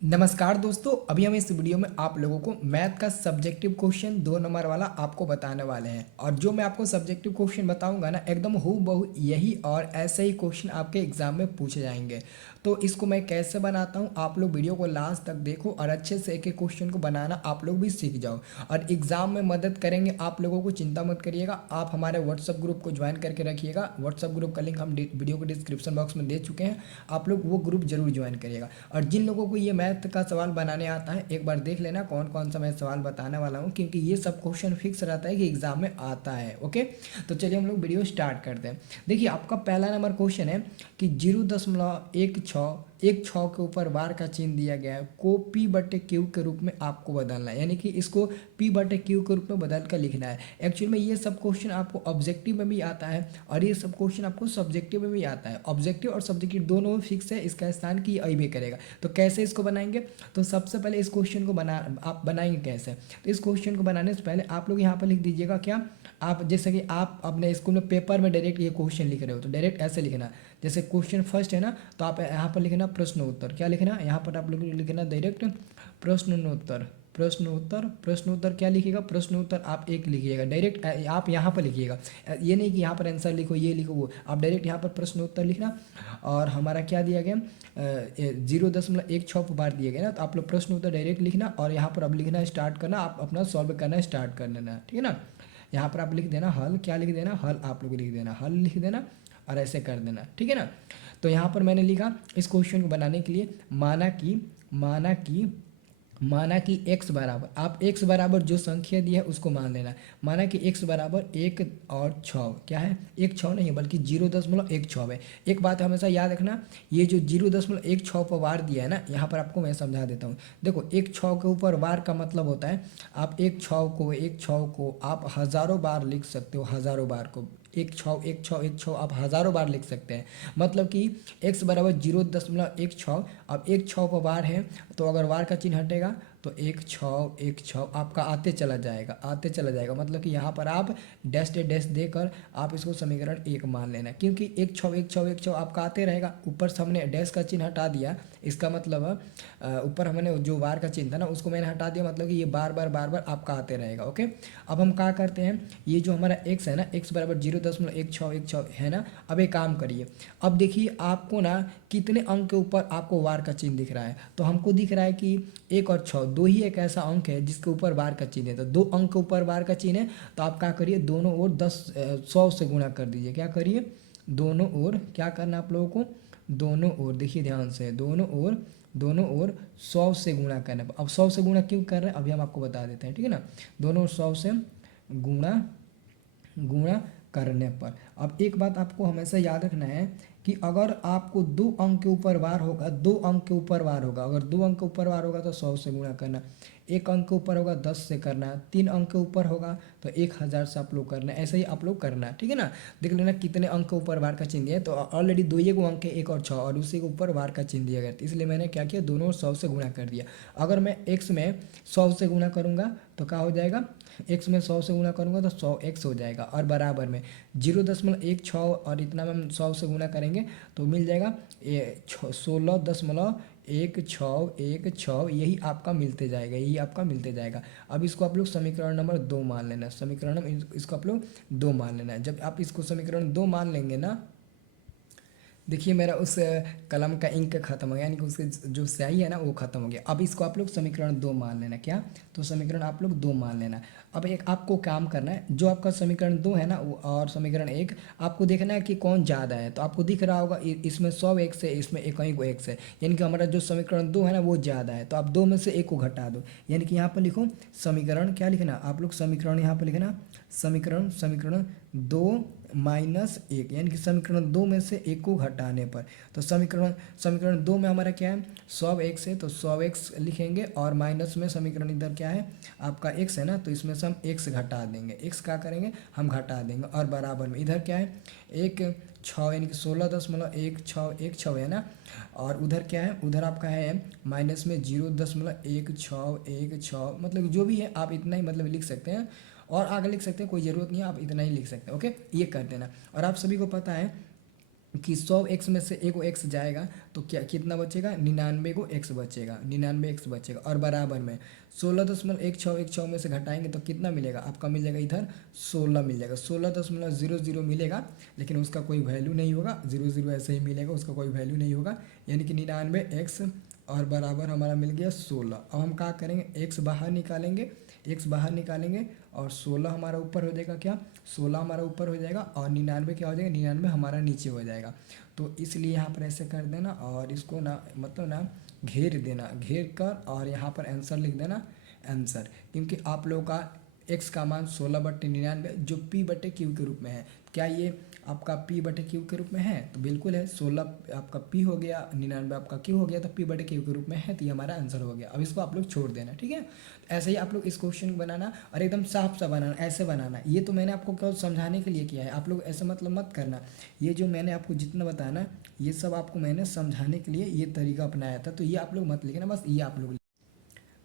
नमस्कार दोस्तों, अभी हम इस वीडियो में आप लोगों को मैथ का सब्जेक्टिव क्वेश्चन 2 नंबर वाला आपको बताने वाले हैं। और जो मैं आपको सब्जेक्टिव क्वेश्चन बताऊंगा ना, एकदम हूबहू यही और ऐसे ही क्वेश्चन आपके एग्जाम में पूछे जाएंगे। तो इसको मैं कैसे बनाता हूं, आप लोग वीडियो को लास्ट तक देखो और अच्छे से एक एक क्वेश्चन को बनाना आप लोग भी सीख जाओ और एग्जाम में मदद करेंगे। आप लोगों को चिंता मत करिएगा, आप हमारे व्हाट्सअप ग्रुप को ज्वाइन करके रखिएगा। व्हाट्सअप ग्रुप का लिंक हम वीडियो के डिस्क्रिप्शन बॉक्स में दे चुके हैं, आप लोग वो ग्रुप जरूर ज्वाइन करिएगा। और जिन लोगों को ये मैथ का सवाल बनाने आता है, एक बार देख लेना कौन कौन सा मैं सवाल बताने वाला हूँ, क्योंकि ये सब क्वेश्चन फिक्स रहता है कि एग्जाम में आता है। ओके, तो चलिए हम लोग वीडियो स्टार्ट करते हैं। देखिए, आपका पहला नंबर क्वेश्चन है कि 0.16 एक छः के ऊपर बार का चिन्ह दिया गया है को पी बटे क्यू के रूप में आपको बदलना है, यानी कि इसको पी बटे क्यू के रूप में बदल कर लिखना है। एक्चुअली में ये सब क्वेश्चन आपको ऑब्जेक्टिव में भी आता है और ये सब क्वेश्चन आपको सब्जेक्टिव में भी आता है। ऑब्जेक्टिव और सब्जेक्टिव दोनों में फिक्स है, इसका स्थान की अइबे करेगा। तो कैसे इसको बनाएंगे, तो सबसे पहले इस क्वेश्चन को आप बनाएंगे कैसे। तो इस क्वेश्चन को बनाने से पहले आप लोग यहाँ पर लिख दीजिएगा क्या, आप जैसे कि आप अपने स्कूल में पेपर में डायरेक्ट ये क्वेश्चन लिख रहे हो तो डायरेक्ट ऐसे लिखना। जैसे क्वेश्चन फर्स्ट है ना, तो आप यहाँ पर लिखना प्रश्न उत्तर। क्या लिखना, यहाँ पर आप लोग लिखना डायरेक्ट प्रश्नोत्तर। प्रश्नोत्तर, प्रश्नोत्तर क्या लिखिएगा, प्रश्नोत्तर आप एक लिखिएगा डायरेक्ट। आप यहाँ पर लिखिएगा, ये नहीं कि यहाँ पर आंसर लिखो, ये लिखो वो, आप डायरेक्ट यहाँ पर प्रश्नोत्तर लिखना। और हमारा क्या दिया गया, 0.16 बार दिया गया ना, तो आप लोग प्रश्नोत्तर डायरेक्ट लिखना और यहाँ पर अब लिखना स्टार्ट करना, आप अपना सॉल्व करना स्टार्ट कर देना, ठीक है ना। यहाँ पर आप लिख देना हल, क्या लिख देना, हल आप लोग लिख देना, हल लिख देना और ऐसे कर देना, ठीक है ना। तो यहाँ पर मैंने लिखा इस क्वेश्चन को बनाने के लिए, माना कि x बराबर, आप x बराबर जो संख्या दी है उसको मान लेना। माना कि x बराबर 1 और 6, क्या है, 1 6 नहीं बल्कि 0.16 है। एक बात हमेशा याद रखना, ये जो 0.16 पर वार दिया है ना, यहाँ पर आपको मैं समझा देता हूँ। देखो, 1 6 के ऊपर वार का मतलब होता है, आप 1 6 को आप हज़ारों बार लिख सकते हो, हज़ारों बार को 1 6 आप हज़ारों बार लिख सकते हैं। मतलब कि x बराबर 0.16, अब 1 6 पर वार है, तो अगर वार का चिन्ह हटेगा तो 1 6 आपका आते चला जाएगा, आते चला जाएगा। मतलब कि यहाँ पर आप डैश देकर आप इसको समीकरण 1 मान लेना, क्योंकि 1 6 आपका आते रहेगा। ऊपर से हमने डैश का चिन्ह हटा दिया, इसका मतलब ऊपर हमने जो वार का चिन्ह था ना उसको मैंने हटा दिया, मतलब कि ये बार बार आपका आते रहेगा। ओके, अब हम क्या करते हैं, ये जो हमारा x है ना, x बराबर 0.16 है ना। अब एक काम करिए, अब देखिए आपको ना कितने अंक के ऊपर आपको वार का चिन्ह दिख रहा है। तो हमको दिख रहा है कि 1 और 6 दो ही एक ऐसा अंक है जिसके ऊपर वार का चिन्ह है। तो 2 अंक के ऊपर वार का चिन्ह है, तो आप क्या करिए, दोनों ओर 100 से गुणा कर दीजिए। क्या करिए, दोनों ओर क्या करना है आप लोगों को, दोनों ओर देखिए ध्यान से, दोनों ओर 100 से गुणा करना है। अब 100 से गुणा क्यों कर रहे हैं अभी हम आपको बता देते हैं, ठीक है ना। दोनों 100 से गुणा गुणा करने पर, अब एक बात आपको हमेशा याद रखना है कि अगर आपको 2 अंक के ऊपर वार होगा, 2 अंक के ऊपर वार होगा, अगर 2 अंक के ऊपर वार होगा तो 100 से गुणा करना, 1 अंक के ऊपर होगा 10 से करना, 3 अंक के ऊपर होगा तो 1000 से आप लोग करना, ऐसे ही आप लोग करना, ठीक है ना। देख लेना कितने अंक के ऊपर वार का चिन्ह दिया है, तो ऑलरेडी दो ही अंक है, 1 और 6, और उसी के ऊपर वार का चिन्ह दिया गया था, इसलिए मैंने क्या किया, दोनों 100 से गुणा कर दिया। अगर मैं x में 100 से गुणा करूँगा तो क्या हो जाएगा, x में 100 से गुणा करूँगा तो 100x हो जाएगा, और बराबर में 0.16 और इतना में हम 100 से गुणा करेंगे तो मिल जाएगा 16.16, यही आपका मिलते जाएगा, यही आपका मिलते जाएगा। अब इसको आप लोग समीकरण नंबर 2 मान लेना, इसको आप लोग 2 मान लेना। जब आप इसको समीकरण 2 मान लेंगे ना, देखिए मेरा उस कलम का इंक खत्म हो गया, यानी कि उसके जो स्याही है ना वो खत्म हो गया। अब इसको आप लोग समीकरण 2 मान लेना, क्या, तो समीकरण आप लोग 2 मान लेना। अब एक आपको काम करना है, जो आपका समीकरण 2 है ना और समीकरण 1, आपको देखना है कि कौन ज़्यादा है। तो आपको दिख रहा होगा इसमें 100 एक्स है, इसमें एक ही को एक्स है, यानी कि हमारा जो समीकरण 2 है ना वो ज़्यादा है। तो आप 2 में से 1 को घटा दो, यानी कि यहाँ पर लिखो समीकरण, क्या लिखना आप लोग, समीकरण यहाँ पर लिखना समीकरण 2-1, यानी कि समीकरण 2 में से 1 को घटाने पर। तो समीकरण 2 में हमारा क्या है, 100x है, तो 100x लिखेंगे, और माइनस में समीकरण इधर क्या है आपका x है ना, तो इसमें से हम x घटा देंगे, x क्या करेंगे हम घटा देंगे, और बराबर में इधर क्या है 1 6, यानी कि 16.16 है ना, और उधर क्या है, उधर आपका है माइनस में 0.16, मतलब जो भी है आप इतना ही मतलब लिख सकते हैं, और आगे लिख सकते हैं, कोई ज़रूरत नहीं है, आप इतना ही लिख सकते हैं। ओके, ये कर देना। और आप सभी को पता है कि 100 x में से एक x जाएगा तो क्या कितना बचेगा, 99 x बचेगा, 99 x बचेगा। और बराबर में 16.16 में से घटाएंगे तो कितना मिलेगा आपका, मिल जाएगा इधर 16 मिल जाएगा, 16.00 मिलेगा, लेकिन उसका कोई वैल्यू नहीं होगा, 00 ऐसे ही मिलेगा, उसका कोई वैल्यू नहीं होगा, यानी कि 99x और बराबर हमारा मिल गया 16। अब हम क्या करेंगे, x बाहर निकालेंगे, x बाहर निकालेंगे और 16 हमारा ऊपर हो जाएगा, क्या 16 हमारा ऊपर हो जाएगा और 99 क्या हो जाएगा, 99 हमारा नीचे हो जाएगा। तो इसलिए यहाँ पर ऐसे कर देना और इसको ना मतलब ना घेर देना, घेर कर और यहाँ पर आंसर लिख देना आंसर, क्योंकि आप लोगों का x का मान 16/99 जो p/q के रूप में है। क्या ये आपका p/q के रूप में है, तो बिल्कुल है, 16 आपका p हो गया, 99 आपका q हो गया, तो p/q के रूप में है, तो ये हमारा आंसर हो गया। अब इसको आप लोग छोड़ देना, ठीक है। ऐसे ही आप लोग इस क्वेश्चन को बनाना और एकदम साफ सा बनाना, ऐसे बनाना। ये तो मैंने आपको केवल समझाने के लिए किया है, आप लोग ऐसे मतलब मत करना। ये जो मैंने आपको जितना बताया ना, ये सब आपको मैंने समझाने के लिए ये तरीका अपनाया था, तो ये आप लोग मत लिखना, बस ये आप लोग।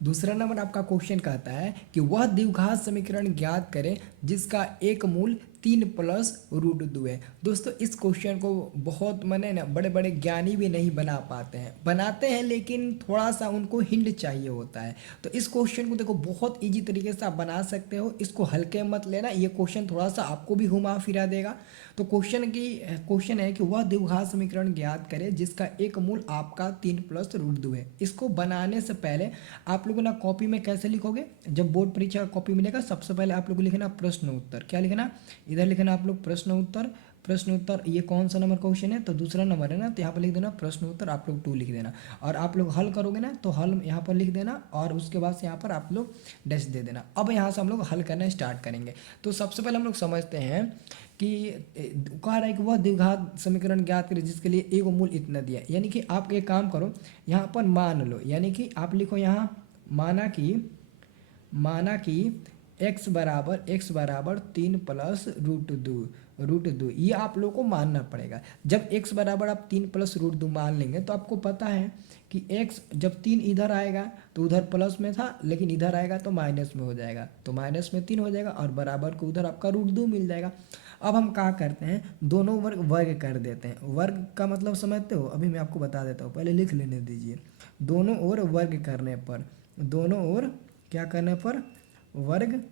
दूसरा नंबर आपका क्वेश्चन कहता है कि वह द्विघात समीकरण ज्ञात करें जिसका एक मूल 3+√2 है। दोस्तों इस क्वेश्चन को बहुत मैंने ना बड़े बड़े ज्ञानी भी नहीं बना पाते हैं, बनाते हैं लेकिन थोड़ा सा उनको हिंट चाहिए होता है। तो इस क्वेश्चन को देखो बहुत इजी तरीके से आप बना सकते हो, इसको हल्के मत लेना, ये क्वेश्चन थोड़ा सा आपको भी घुमा फिरा देगा। तो क्वेश्चन है कि वह द्विघात समीकरण ज्ञात करें जिसका एक मूल आपका 3+√2 है। इसको बनाने से पहले आप लोगों ना कॉपी में कैसे लिखोगे, जब बोर्ड परीक्षा का कॉपी मिलेगा सबसे पहले आप लोग को लिखना प्रश्न उत्तर। क्या लिखना, इधर लिखना आप लोग प्रश्न उत्तर, प्रश्न उत्तर। ये कौन सा नंबर क्वेश्चन है, तो दूसरा नंबर है ना, तो यहाँ पर लिख देना प्रश्न उत्तर, आप लोग 2 लिख देना। और आप लोग हल करोगे ना तो हल यहाँ पर लिख देना और उसके बाद से यहाँ पर आप लोग डैश दे देना। अब यहाँ से हम लोग हल करना स्टार्ट करेंगे। तो सबसे पहले हम लोग समझते हैं कि कह रहा है कि वह द्विघात समीकरण ज्ञात करें जिसके लिए एक मूल इतना दिया, यानी कि आप एक काम करो, यहाँ पर मान लो, यानी कि आप लिखो यहाँ माना कि x बराबर 3+√2, ये आप लोगों को मानना पड़ेगा। जब x बराबर आप 3+√2 मान लेंगे तो आपको पता है कि x जब 3 इधर आएगा तो उधर प्लस में था, लेकिन इधर आएगा तो माइनस में हो जाएगा, तो माइनस में 3 हो जाएगा और बराबर को उधर आपका √2 मिल जाएगा। अब हम क्या करते हैं, दोनों वर्ग कर देते हैं। वर्ग का मतलब समझते हो, अभी मैं आपको बता देता हूँ, पहले लिख लेने दीजिए। दोनों ओर वर्ग करने पर, दोनों ओर क्या करने पर, वर्ग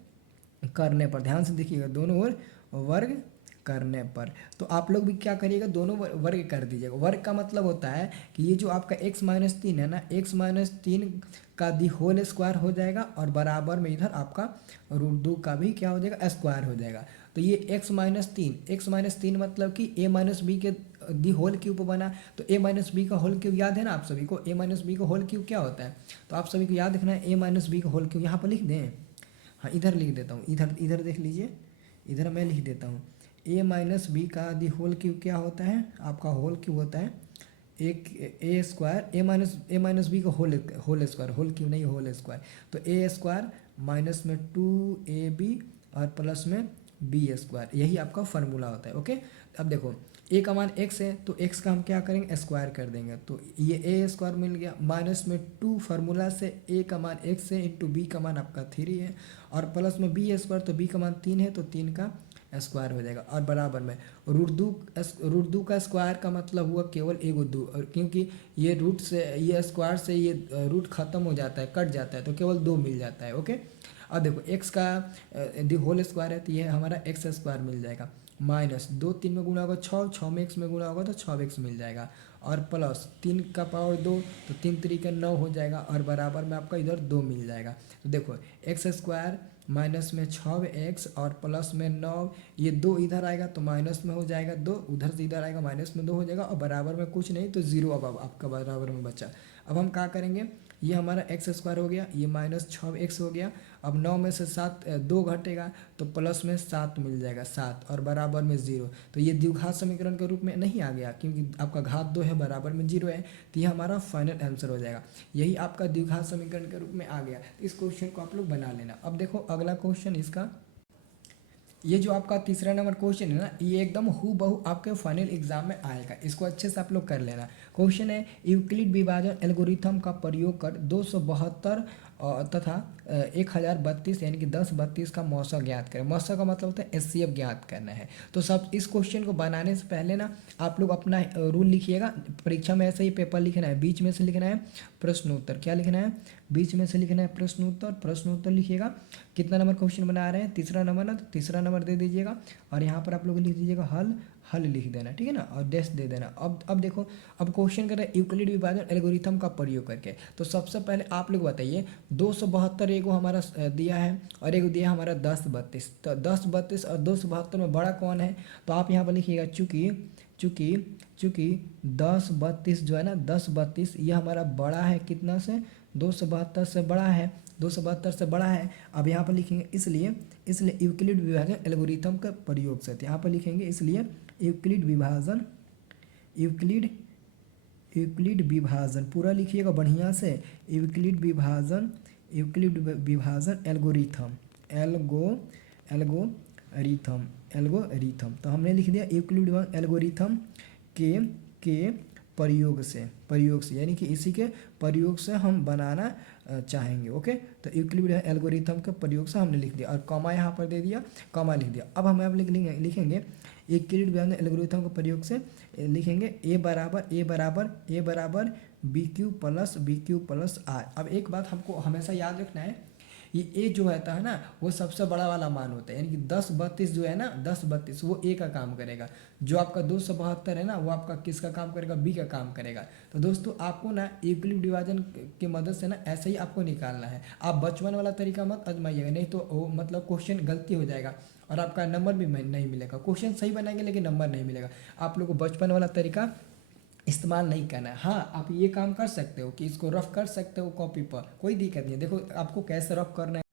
करने पर, ध्यान से देखिएगा, दोनों ओर वर्ग करने पर। तो आप लोग भी क्या करिएगा, दोनों वर्ग कर दीजिएगा। वर्ग का मतलब होता है कि ये जो आपका x-3 है ना, x-3 का दी होल स्क्वायर हो जाएगा और बराबर में इधर आपका √2 का भी क्या हो जाएगा, स्क्वायर हो जाएगा। तो ये x-3 मतलब कि a-b के दी होल क्यूब बना। तो a-b का होल क्यूब याद है ना आप सभी को, a-b का होल क्यूब क्या होता है, तो आप सभी को याद रखना है a-b का होल क्यूब। यहाँ पर लिख दें, हाँ इधर लिख देता हूँ, इधर देख लीजिए, इधर मैं लिख देता हूँ। a-b का दी होल क्यूब क्या होता है, आपका होल क्यूब होता है एक ए स्क्वायर, a-b का होल स्क्वायर, होल क्यूब नहीं होल स्क्वायर, तो a स्क्वायर माइनस में 2ab और प्लस में बी स्क्वायर, यही आपका फार्मूला होता है। ओके, अब देखो a का मान x है तो x का हम क्या करेंगे, स्क्वायर कर देंगे, तो ये a स्क्वायर मिल गया, माइनस में 2 फार्मूला से a का मान x है इंटू b का मान आपका 3 है, और प्लस में b स्क्वायर, तो b का मान 3 है तो 3 का स्क्वायर हो जाएगा, और बराबर में √2 का स्क्वायर का मतलब हुआ केवल एगो 2, और क्योंकि ये रूट से ये स्क्वायर से ये रूट खत्म हो जाता है, कट जाता है, तो केवल 2 मिल जाता है। ओके, अब देखो x का दी होल स्क्वायर है तो ये हमारा x स्क्वायर मिल जाएगा, माइनस 2 3 में गुणा होगा 6 में x में गुणा होगा तो 6x मिल जाएगा, और प्लस 3 का पावर 2 तो 3 3 के 9 हो जाएगा, और बराबर में आपका इधर 2 मिल जाएगा। तो देखो x स्क्वायर माइनस में 6x और प्लस में 9, ये 2 इधर आएगा तो माइनस में हो जाएगा 2, उधर से इधर आएगा माइनस में 2 हो जाएगा, और बराबर में कुछ नहीं तो 0 अब आपका बराबर में बचा। अब हम क्या करेंगे, ये हमारा x स्क्वायर हो गया, ये माइनस 6x हो गया, अब 9 में से 2 घटेगा तो प्लस में 7 मिल जाएगा 7, और बराबर में 0। तो ये द्विघात समीकरण के रूप में नहीं आ गया क्योंकि आपका घात 2 है, बराबर में 0 है, तो ये हमारा फाइनल आंसर हो जाएगा। यही आपका द्विघात समीकरण के रूप में आ गया। तो इस क्वेश्चन को आप लोग बना लेना। अब देखो अगला क्वेश्चन इसका, ये जो आपका तीसरा नंबर क्वेश्चन है ना, ये एकदम हूबहू आपके फाइनल एग्जाम में आएगा, इसको अच्छे से आप लोग कर लेना। क्वेश्चन है यूक्लिड विभाजन एल्गोरिथम का प्रयोग कर 272 तथा 1032 यानी कि 1032 का मौसा ज्ञात करें। मौसा का मतलब होता है एचसीएफ ज्ञात करना है। तो सब इस क्वेश्चन को बनाने से पहले ना आप लोग अपना रूल लिखिएगा। परीक्षा में ऐसे ही पेपर लिखना है, बीच में से लिखना है प्रश्नोत्तर। क्या लिखना है? बीच में से लिखना है प्रश्नोत्तर। प्रश्नोत्तर लिखिएगा। कितना नंबर क्वेश्चन बना रहे हैं? तीसरा नंबर ना, तो तीसरा नंबर दे दीजिएगा और यहाँ पर आप लोग लिख दीजिएगा हल। हल लिख देना, ठीक है ना, और डैश दे देना। अब देखो, अब क्वेश्चन कर रहे हैं यूक्लिड विभाजन एल्गोरिथम का प्रयोग करके। तो सबसे पहले आप लोग बताइए 272 एगो हमारा दिया है और एगो दिया है हमारा 1032। तो 1032 और 272 में बड़ा कौन है? तो आप यहाँ पर लिखिएगा चूँकि चूँकि चूँकि 1032 जो है ना, 1032 ये हमारा बड़ा है कितना से? 272 से बड़ा है, 272 से बड़ा है। अब यहाँ पर लिखेंगे इसलिए यूक्लिड विभाजन एल्गोरिथम के प्रयोग से। तो यहाँ पर लिखेंगे इसलिए यूक्लिड विभाजन यूक्लिड विभाजन पूरा लिखिएगा बढ़िया से। यूक्लिड विभाजन एल्गोरिथम एल्गोरिथम। तो हमने लिख दिया यूक्लिड विभाजन एल्गोरिथम के प्रयोग से यानी कि इसी के प्रयोग से हम बनाना चाहेंगे। ओके, तो यूक्लिड एल्गोरिथम के प्रयोग से हमने लिख दिया और कॉमा यहाँ पर दे दिया, कॉमा लिख दिया। अब हम लिखेंगे यूक्लिड विभाजन एल्गोरिथम के प्रयोग से लिखेंगे ए बराबर बी क्यू प्लस आर। अब एक बात हमको हमेशा याद रखना है, ये ए जो रहता है ना वो सबसे बड़ा वाला मान होता है, यानी कि 1032 जो है ना, 1032 वो ए का काम करेगा। जो आपका 272 है ना वो आपका किसका काम करेगा? बी का काम करेगा। तो दोस्तों आपको ना यूक्लिड विभाजन की मदद से ना ऐसे ही आपको निकालना है। आप बचपन वाला तरीका मत आजमाइएगा, नहीं तो वो मतलब क्वेश्चन गलती हो जाएगा और आपका नंबर भी नहीं मिलेगा। क्वेश्चन सही बनाएंगे लेकिन नंबर नहीं मिलेगा। आप लोग को बचपन वाला तरीका इस्तेमाल नहीं करना है। हाँ, आप ये काम कर सकते हो कि इसको रफ कर सकते हो कॉपी पर, कोई दिक्कत नहीं है। देखो आपको कैसे रफ करना है।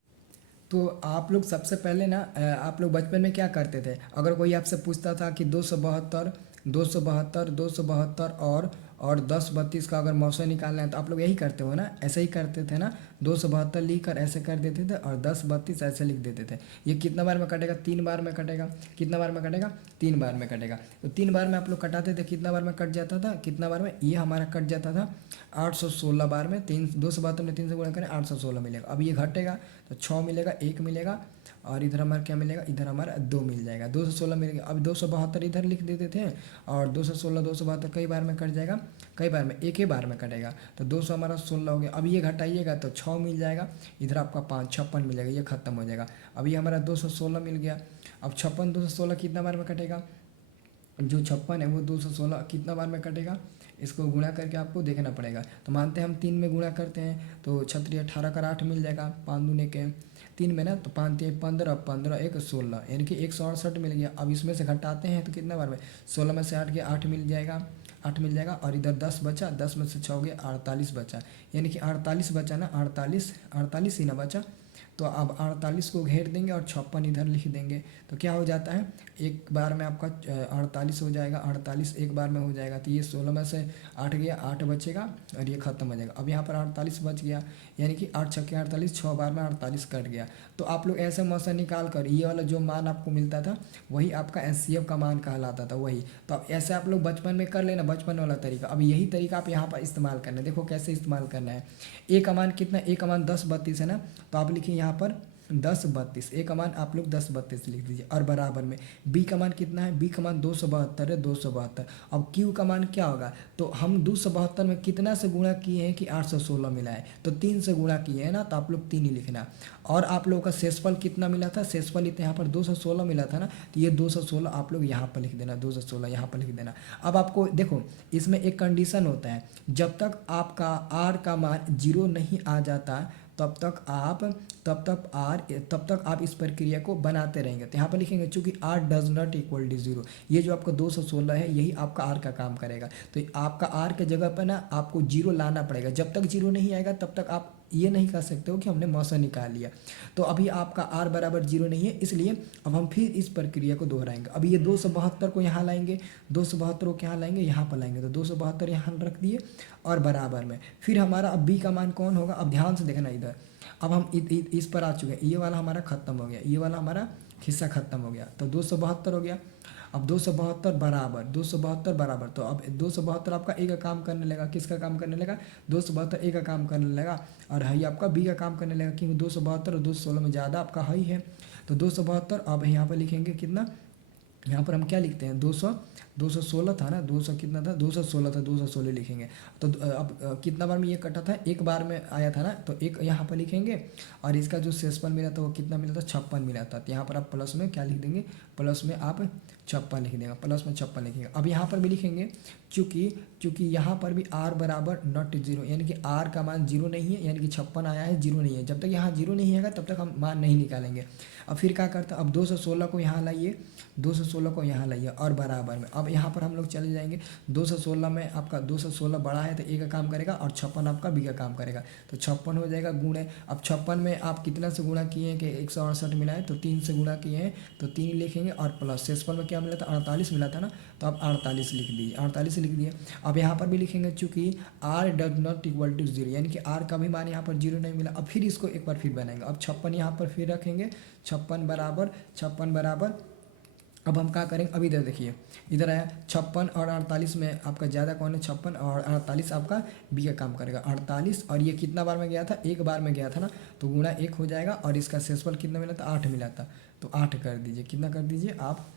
तो आप लोग सबसे पहले ना आप लोग बचपन में क्या करते थे? अगर कोई आपसे पूछता था कि 272 और 1032 का अगर मौसा निकालना है तो आप लोग यही करते हो ना, ऐसे ही करते थे ना। 272 लिख कर ऐसे कर देते थे और 1032 ऐसे लिख देते थे। ये कितना बार में कटेगा? 3 बार में कटेगा। कितना बार में कटेगा? 3 बार में कटेगा। तो 3 बार में आप लोग कटाते थे, कितना बार में कट जाता था? कितना बार में? ये हमारा कट जाता था 816 बार में। 272 में 3 से गुणा करें 816 मिलेगा। अब ये घटेगा तो 6 मिलेगा, 1 मिलेगा और इधर हमारा क्या मिलेगा? इधर हमारा 2 मिल जाएगा। 216 मिल गया। अब 272 इधर लिख देते थे और 216 272 कई बार में कट जाएगा? कई बार में? एक ही बार में कटेगा। तो 200 हमारा 16 हो गया। अब ये घटाइएगा तो 6 मिल जाएगा, इधर आपका 5 56 मिलेगा, ये खत्म हो जाएगा। अब ये हमारा 216 मिल गया। अब 56 216 कितना बार में कटेगा? जो 56 है वो 216 कितना बार में कटेगा? इसको गुणा करके आपको देखना पड़ेगा। तो मानते हैं हम 3 में गुणा करते हैं तो 36 18 का 8 मिल जाएगा। 5 दूने के 3 में ना, तो 5 3 15 15 1 16 यानी कि 168 मिल गया। अब इसमें से घटाते हैं तो कितना बार में? 16 में से 8 गया, 8 मिल जाएगा, 8 मिल जाएगा और इधर 10 बचा, 10 में से 6 हो गया, 48 बचा। यानी कि 48 बचा ना, 48 ही ना बचा। तो अब 48 को घेर देंगे और 56 इधर लिख देंगे। तो क्या हो जाता है? एक बार में आपका 48 हो जाएगा, 48 एक बार में हो जाएगा। तो ये 16 में से 8 गया, 8 बचेगा और ये खत्म हो जाएगा। अब यहाँ पर 48 बच गया, यानी कि 8 छक्के 48, 6 बार में 48 कट गया। तो आप लोग ऐसे मौसा निकाल कर ये वाला जो मान आपको मिलता था वही आपका एचसीएफ का मान कहलाता था, वही। तो अब ऐसे आप लोग बचपन में कर लेना, बचपन वाला तरीका। अब यही तरीका आप यहाँ पर इस्तेमाल करना है। देखो कैसे इस्तेमाल करना है। ए का मान कितना? ए का मान 1032 है ना, तो आप लिखिए यहाँ पर 1032। ए का मान आप लोग 1032 लिख दीजिए और बराबर में बी का मान कितना है? बी का मान 272 है, 272। अब क्यू का मान क्या होगा? तो हम 272 में कितना से गुणा किए हैं कि 816 मिला है, तो 3 से गुणा किए हैं ना, तो आप लोग 3 ही लिखना। और आप लोगों का शेषफल कितना मिला था? शेषफल इतना यहाँ पर 216 मिला था ना, तो ये 216 आप लोग यहाँ पर लिख देना, 216 यहाँ पर लिख देना। अब आपको देखो इसमें एक कंडीशन होता है, जब तक आपका आर का मान 0 नहीं आ जाता तब तक आप इस प्रक्रिया को बनाते रहेंगे। तो यहाँ पर लिखेंगे चूंकि R does not equal to 0, ये जो आपका 216 है यही आपका आर का काम करेगा। तो आपका आर के जगह पर ना आपको 0 लाना पड़ेगा। जब तक 0 नहीं आएगा तब तक आप ये नहीं कह सकते हो कि हमने मौसा निकाल लिया। तो अभी आपका आर बराबर 0 नहीं है, इसलिए अब हम फिर इस प्रक्रिया को दोहराएंगे। अब ये 272 को यहाँ लाएंगे, 272 को यहाँ लाएंगे, यहाँ पर लाएंगे। तो 272 यहाँ रख दिए और बराबर में फिर हमारा अब बी का मान कौन होगा? अब ध्यान से देखना इधर। अब हम इस पर आ चुके हैं, ये वाला हमारा खत्म हो गया, ये वाला हमारा हिस्सा खत्म हो गया। तो 272 हो गया। अब 272 बराबर 272 बराबर, तो अब 272 आपका ए का काम करने लगा, किसका काम करने लगा, 272 ए का काम करने लगा, और हाई आपका बी का काम करने लगा, क्योंकि 272 और 216 में ज़्यादा आपका हाई है। तो 272 अब यहाँ पर लिखेंगे कितना, यहाँ पर हम क्या लिखते हैं, 216 था ना, 200 कितना था, 216 था, 216 लिखेंगे। तो अब कितना बार में ये कटा था, एक बार में आया था ना, तो एक यहाँ पर लिखेंगे, और इसका जो शेषफल मिला था वो कितना मिला था, 56 मिला था। तो यहाँ पर आप प्लस में क्या लिख देंगे, प्लस में आप 56 लिख देंगे, प्लस में 56 लिखेंगे। अब यहाँ पर भी लिखेंगे चूँकि यहाँ पर भी r बराबर नॉट जीरो, यानी कि r का मान जीरो नहीं है, यानी कि 56 आया है, जीरो नहीं है। जब तक यहाँ जीरो नहीं आएगा तब तक हम मान नहीं निकालेंगे। अब फिर क्या करता है, अब 216 को यहाँ लाइए, 216 को यहाँ लाइए और बराबर में, अब यहाँ पर हम लोग चले जाएंगे। 216 में आपका 216 बड़ा है तो ए का काम करेगा, और 56 आपका बी का काम करेगा, तो 56 हो जाएगा गुणे। अब 56 में आप कितना से गुणा किए हैं कि 168 मिला है, तो 3 से गुणा किए हैं तो 3 लिखेंगे, और प्लस शेषफल में क्या मिला था, 48 मिला था ना, तो आप 48 लिख दीजिए, 48 लिख दिए। अब यहाँ पर भी लिखेंगे चूँकि r does not equal to zero, यानी कि r का भी मान यहाँ पर जीरो नहीं मिला। अब फिर इसको एक बार फिर बनाएंगे, अब 56 यहाँ पर फिर रखेंगे, 56 बराबर अब हम क्या करेंगे, अभी इधर देखिए, इधर आया 56 और 48 में आपका ज़्यादा कौन है, 56, और 48 आपका बी का काम करेगा, 48, और ये कितना बार में गया था, एक बार में गया था ना, तो गुणा 1 हो जाएगा, और इसका शेषफल कितना मिला था, 8 मिला था, तो 8 कर दीजिए, कितना कर दीजिए आप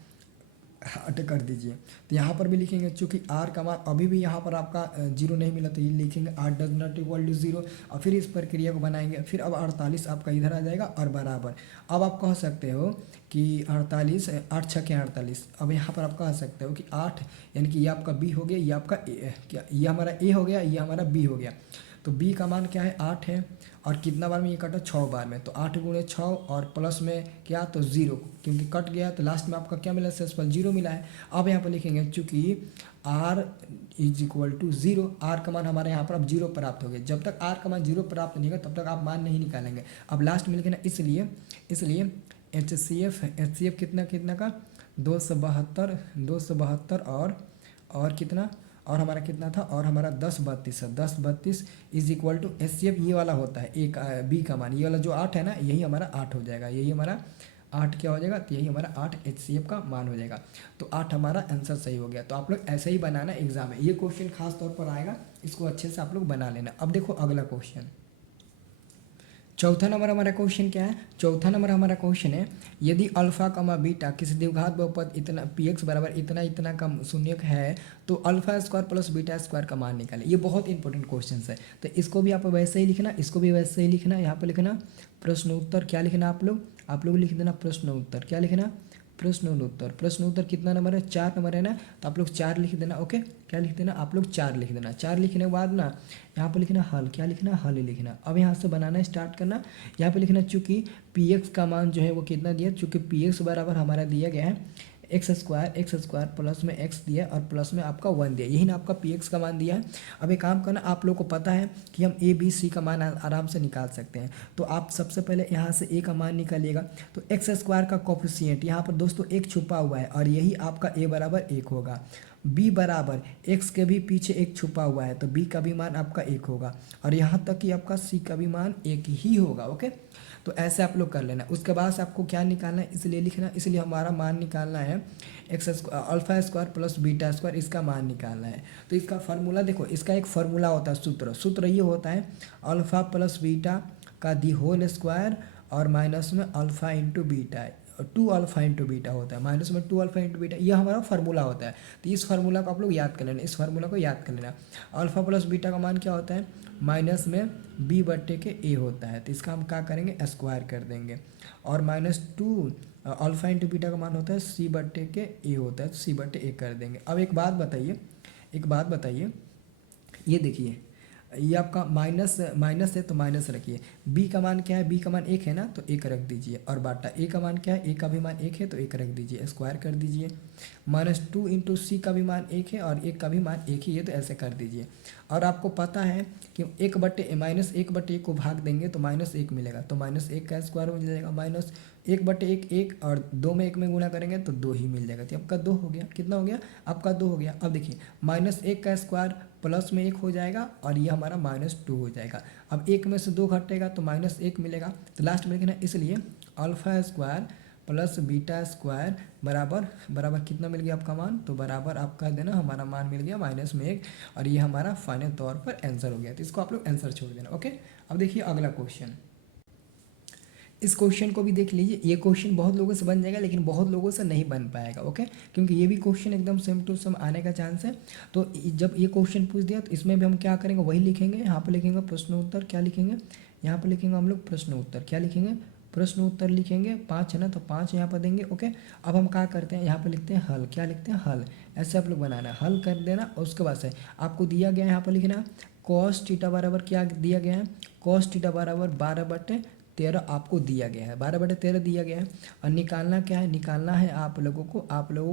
8 कर दीजिए। तो यहाँ पर भी लिखेंगे चूँकि r का मान अभी भी यहाँ पर आपका जीरो नहीं मिला, तो ये लिखेंगे r does not equal to zero, और फिर इस प्रक्रिया को बनाएंगे। फिर अब 48 आपका इधर आ जाएगा और बराबर। अब आप कह सकते हो कि 48, 8 छक्के 48। अब यहाँ पर आप कह सकते हो कि 8, यानी कि ये आपका b हो गया, ये आपका क्या, ये हमारा a हो गया, ये हमारा b हो गया। तो b का मान क्या है, 8 है, और कितना बार में ये कटा, 6 बार में, तो 8 गुणे 6, और प्लस में क्या, तो 0, क्योंकि कट गया तो लास्ट में आपका क्या मिला, शेषफल 0 मिला है। अब यहाँ पर लिखेंगे चूँकि r is equal to 0, r का मान हमारे यहाँ पर अब 0 प्राप्त हो गया। जब तक r का मान 0 प्राप्त नहीं होगा तब तक आप मान नहीं निकालेंगे। अब लास्ट में लिखेना, इसलिए HCF कितना का 272 और कितना, और हमारा कितना था, और हमारा 1032 है, 1032 इज इक्वल टू HCF ये वाला होता है, एक बी का मान, ये वाला जो 8 है ना, यही हमारा 8 हो जाएगा, यही हमारा 8 क्या हो जाएगा, तो यही हमारा 8 HCF का मान हो जाएगा। तो 8 हमारा आंसर सही हो गया। तो आप लोग ऐसे ही बनाना एग्जाम में, ये क्वेश्चन खास तौर पर आएगा, इसको अच्छे से आप लोग बना लेना। अब देखो अगला क्वेश्चन, चौथा नंबर हमारा क्वेश्चन क्या है, चौथा नंबर हमारा क्वेश्चन है, यदि अल्फा कमा बीटा किसी द्विघात बहुपद इतना px बराबर इतना का शून्यक है तो alpha square plus beta square का मान निकालें। ये बहुत इंपॉर्टेंट क्वेश्चन है, तो इसको भी आप वैसे ही लिखना, इसको भी वैसे ही लिखना। यहाँ पर लिखना प्रश्न उत्तर, क्या लिखना आप लोग लिख देना प्रश्न उत्तर, क्या लिखना, प्रश्न उत्तर कितना नंबर है, 4 नंबर है ना, तो आप लोग 4 लिख देना। ओके, क्या लिख देना आप लोग, 4 लिख देना। 4 लिखने के बाद ना यहाँ पर लिखना हल, क्या लिखना, हल ही लिखना। अब यहाँ से बनाना स्टार्ट करना। यहाँ पे लिखना चूँकि px का मान जो है वो कितना दिया, चूँकि px बराबर हमारा दिया गया है एक्स स्क्वायर प्लस में x दिया और प्लस में आपका 1 दिया, यही ना आपका px का मान दिया है। अब एक काम करना, आप लोग को पता है कि हम a b c का मान आराम से निकाल सकते हैं। तो आप सबसे पहले यहाँ से a का मान निकालिएगा, तो एक्स स्क्वायर का कोफिशिएंट यहाँ पर दोस्तों 1 छुपा हुआ है, और यही आपका a बराबर 1 होगा। b बराबर x के भी पीछे 1 छुपा हुआ है, तो b का भी मान आपका 1 होगा, और यहाँ तक कि आपका c का भी मान 1 ही होगा। ओके, तो ऐसे आप लोग कर लेना। उसके बाद से आपको क्या निकालना है, इसलिए लिखना, इसलिए हमारा मान निकालना है alpha square plus beta square, इसका मान निकालना है। तो इसका फार्मूला देखो, इसका एक फार्मूला होता है, सूत्र ये होता है अल्फा प्लस बीटा का दी होल स्क्वायर और माइनस में alpha into beta, 2 alpha into beta होता है, माइनस में 2 अल्फा इंटू बीटा, यह हमारा फार्मूला होता है। तो इस फार्मूला को आप लोग याद कर लेना, इस फार्मूला को याद कर लेना। अल्फा प्लस बीटा का मान क्या होता है, माइनस में b बट्टे के a होता है, तो इसका हम क्या करेंगे, स्क्वायर कर देंगे। और -2 अल्फा इंटू बीटा का मान होता है c बट्टे के a होता है, तो c बट्टे a कर देंगे। अब एक बात बताइए, ये देखिए, ये आपका माइनस है तो माइनस रखिए। b का मान क्या है, b का मान 1 है ना, तो 1 रख दीजिए। और बाटा a का मान क्या है, a का भी मान 1 है तो 1 रख दीजिए, स्क्वायर कर दीजिए। -2 इंटू c का भी मान 1 है और 1 का भी मान 1 ही है, तो ऐसे कर दीजिए। और आपको पता है कि -1 बट्टे 1 को भाग देंगे तो -1 मिलेगा, तो -1 का स्क्वायर हो जाएगा, -1 बट्टे 1 और 2 में 1 में गुणा करेंगे तो 2 ही मिल जाएगा। तो आपका 2 हो गया, कितना हो गया आपका 2 हो गया। अब देखिए -1 का स्क्वायर प्लस में 1 हो जाएगा और ये हमारा -2 हो जाएगा। अब 1 में से 2 घटेगा तो -1 मिलेगा, तो लास्ट में लिखना, इसलिए alpha square plus beta square बराबर बराबर कितना मिल गया आपका मान, तो बराबर आप कह देना हमारा मान मिल गया -1 और ये हमारा फाइनल तौर पर आंसर हो गया। तो इसको आप लोग आंसर छोड़ देना। ओके, अब देखिए अगला क्वेश्चन। इस क्वेश्चन को भी देख लीजिए। ये क्वेश्चन बहुत लोगों से बन जाएगा लेकिन बहुत लोगों से नहीं बन पाएगा। ओके, क्योंकि ये भी क्वेश्चन एकदम सेम टू सेम आने का चांस है। तो जब ये क्वेश्चन पूछ दिया तो इसमें भी हम क्या करेंगे, वही लिखेंगे। यहाँ पर लिखेंगे प्रश्न उत्तर, क्या लिखेंगे, यहाँ पर लिखेंगे हम लोग प्रश्न उत्तर, क्या लिखेंगे, प्रश्न उत्तर लिखेंगे। 5 है ना, तो 5 यहाँ पर देंगे। ओके, अब हम क्या करते हैं, यहाँ पर लिखते हैं हल, क्या लिखते हैं हल, ऐसे आप लोग बनाना है, हल कर देना। और उसके बाद से आपको दिया गया है यहाँ पर लिखना कॉस थीटा बराबर क्या दिया गया है, कॉस थीटा बराबर 12/13 आपको दिया गया है, 12/13 दिया गया है। और निकालना क्या है, निकालना है आप लोगों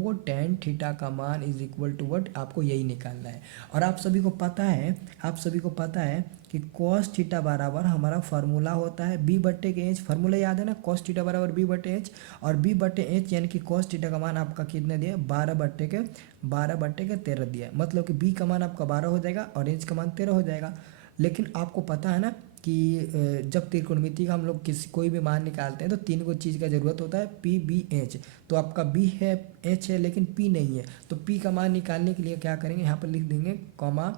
को टेन थीटा का मान इज इक्वल टू व्हाट, आपको यही निकालना है। और आप सभी को पता है, आप सभी को पता है कि कॉस थीटा बराबर हमारा फार्मूला होता है b/h, फार्मूला याद है ना, कॉस थीटा बराबर b/h। और b/h यानी कि कॉस थीटा का मान आपका कितने दिया, 12/13 दिया है। मतलब कि b का मान आपका 12 हो जाएगा और h का मान 13 हो जाएगा। लेकिन आपको पता है ना कि जब त्रिकोणमिति का हम लोग कोई भी मान निकालते हैं तो 3 को चीज़ का ज़रूरत होता है, पी बी एच। तो आपका बी है, एच है, लेकिन पी नहीं है। तो पी का मान निकालने के लिए क्या करेंगे, यहाँ पर लिख देंगे कॉमा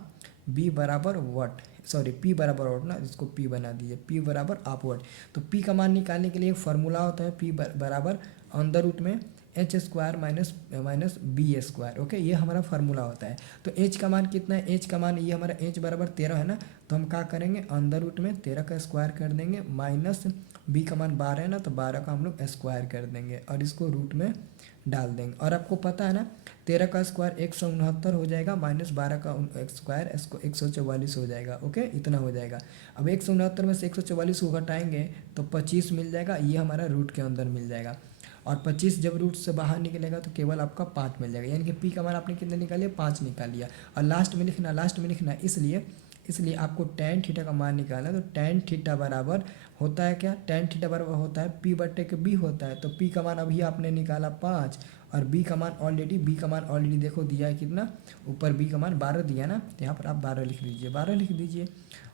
बी बराबर वट, सॉरी पी बराबर वट ना, इसको पी बना दीजिए, पी बराबर आप वट। तो पी का मान निकालने के लिए फार्मूला होता है पी बराबर अंडर रूट में H square minus B square. Okay, ये हमारा फार्मूला होता है। तो एच का मान कितना है, एच का मान ये हमारा एच बराबर 13 है ना, तो हम क्या करेंगे अंडर रूट में 13 का स्क्वायर कर देंगे, माइनस बी का मान 12 है ना, तो 12 का हम लोग स्क्वायर कर देंगे और इसको रूट में डाल देंगे। और आपको पता है ना 13 का स्क्वायर 169 हो जाएगा, माइनस 12 का स्क्वायर इसको 144 हो जाएगा। ओके, इतना हो जाएगा। अब 169 में से 144 को घटाएंगे तो 25 मिल जाएगा, ये हमारा रूट के अंदर मिल जाएगा। और 25 जब रूट से बाहर निकलेगा तो केवल आपका 5 मिल जाएगा, यानी कि पी का मान आपने कितने निकालिए, 5 निकाल लिया। और लास्ट में लिखना इसलिए आपको tan थीटा का मान निकालना है। तो tan थीटा बराबर होता है क्या, tan थीटा बराबर होता है p/b होता है। तो p का मान अभी आपने निकाला 5 और b का मान ऑलरेडी देखो दिया है कितना, ऊपर b का मान 12 दिया ना, तो यहाँ पर आप 12 लिख दीजिए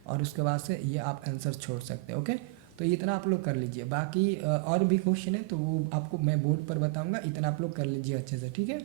और उसके बाद से ये आप आंसर छोड़ सकते हैं। ओके, तो इतना आप लोग कर लीजिए। बाकी और भी क्वेश्चन है तो वो आपको मैं बोर्ड पर बताऊंगा, इतना आप लोग कर लीजिए अच्छे से, ठीक है।